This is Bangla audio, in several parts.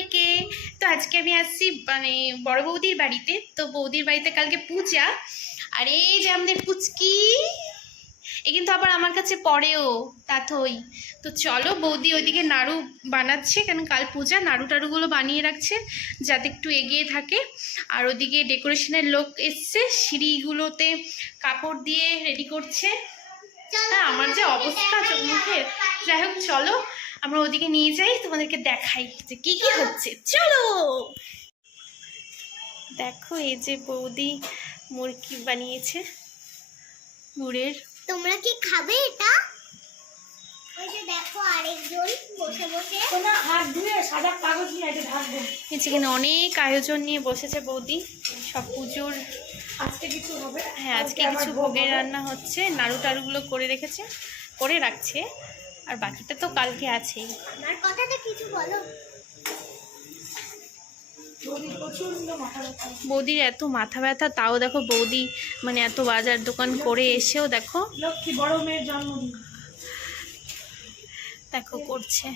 সবাইকে তো আজকে আমি আসছি মানে বড় বৌদির বাড়িতে। তো বৌদির বাড়িতে কালকে পূজা। আর এই যে আমাদের পুচকি, এ কিন্তু আবার আমার কাছে পড়েও তাথই তো চলো বৌদি ওইদিকে নাড়ু বানাচ্ছে, কারণ কাল পূজা, নাড়ু টাড়ুগুলো বানিয়ে রাখছে, যাতে একটু এগিয়ে থাকে। আর ওদিকে ডেকোরেশনের লোক এসছে, সিঁড়িগুলোতে কাপড় দিয়ে রেডি করছে। হ্যাঁ আমার যে অবস্থা চোখ। মুখের যাই হোক চলো আমরা ওদিকে নিয়ে যাই তোমাদেরকে দেখাই যে কি কি হচ্ছে। চলো! দেখো এই যে বৌদি মুরগি বানিয়েছে। গুড়ের। তোমরা কি খাবে এটা? ওই যে দেখো আরেকজন বসে বসে। তোমরা হাত ধুয়ে সাদা কাগজ নিয়ে এটা ঢাকবো। এই যেখানে অনেক আয়োজন নিয়ে বসেছে বৌদি। সব পুজোর আজকে কিছু হবে? হ্যাঁ আজকে কিছু ভোগের রান্না হচ্ছে নাড়ু টাড়ুগুলো করে রেখেছে করে রাখছে আর বাকিটা তো কালকে আছেই। আমার কথাটা কিছু বলো। বৌদির এত মাথা ব্যথা তাও দেখো বৌদি মানে এত বাজার দোকান করে এসেও দেখো। লক্ষ্মী বড় মেয়ের জন্মদিন। দেখো করছে।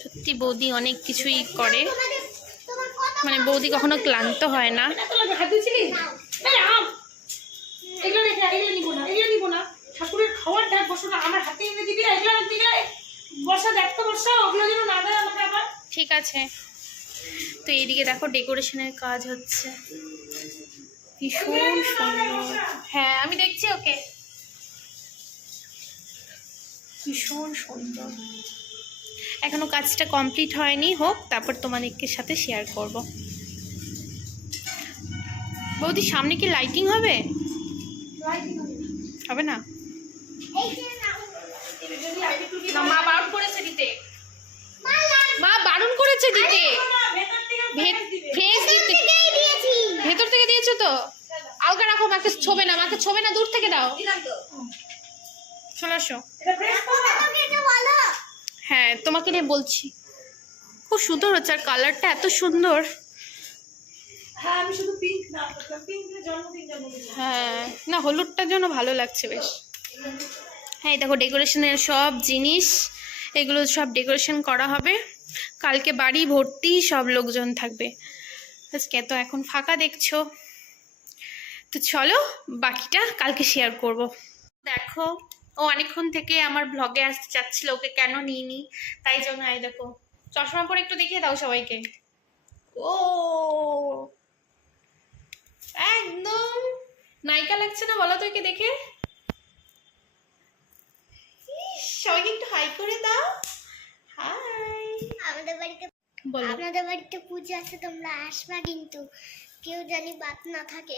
সত্যি বৌদি অনেক কিছুই করে। মানে বৌদি কখনো ক্লান্ত হয় না। ঠিক আছে। তো এইদিকে দেখো ডেকোরেশনের কাজ হচ্ছে। ভীষণ সুন্দর। হ্যাঁ আমি দেখছি ওকে। ভীষণ সুন্দর। এখনও কাজটা কমপ্লিট হয়নি হোক তারপর তোমাদেরকে সাথে শেয়ার করব। বৌদি সামনে কি লাইটিং হবে? হবে না? মা বারণ করেছে দিতে। মা বারণ করেছে দিতে। ভেতর থেকে ভে- ফ্রেশ দিতে। ভেতর থেকে দিয়েছ তো? আলগা রাখো মাকে ছোবে না মাকে ছোবে না দূর থেকে দাও। চলে আসো। হ্যাঁ তোমাকে নিয়ে বলছি। খুব সুন্দর হচ্ছে আর কালারটা এত সুন্দর। হ্যাঁ না হ্যাঁ না হলুদটার জন্য ভালো লাগছে বেশ। হ্যাঁ এই দেখো ডেকোরেশনের সব জিনিস এগুলো সব ডেকোরেশন করা হবে। কালকে বাড়ি ভর্তি সব লোকজন থাকবে। আজকে তো এখন ফাঁকা দেখছ। তো চলো বাকিটা কালকে শেয়ার করব। দেখো ও অনেকক্ষণ থেকে আমার ব্লগে আসতে চাচ্ছিল ওকে কেন নিইনি তাই জন্য এই দেখো। চশমা পরে একটু দেখিয়ে দাও সবাইকে। ও! একদম! নায়িকা লাগছে না বলো তো একে দেখে। সবাইকে একটু হাই করে দাও। হাই আমাদের বাড়িতে আপনাদের বাড়িতে পুজো আছে তোমরা আসবা কিন্তু। কেউ জানি বাদ না থাকে।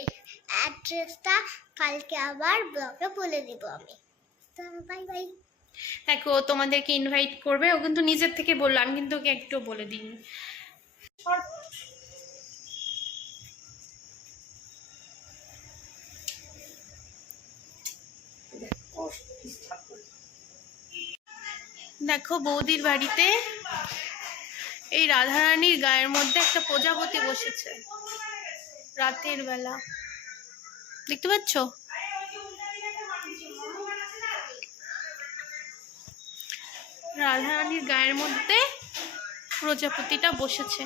অ্যাড্রেসটা কালকে আবার ব্লগে বলে দিব আমি। বাই বাই দেখো তোমাদেরকে ইনভাইট করবে, ও কিন্তু নিজের থেকে বলল, আমি কিন্তু ওকে একটু বলে দিইনি। দেখো, বৌদির বাড়িতে এই রাধারানীর গায়ের মধ্যে একটা প্রজাপতি বসেছে, রাতের বেলা। দেখতে পাচ্ছ? রাধারানীর গায়ের মধ্যে প্রজাপতিটা বসেছে।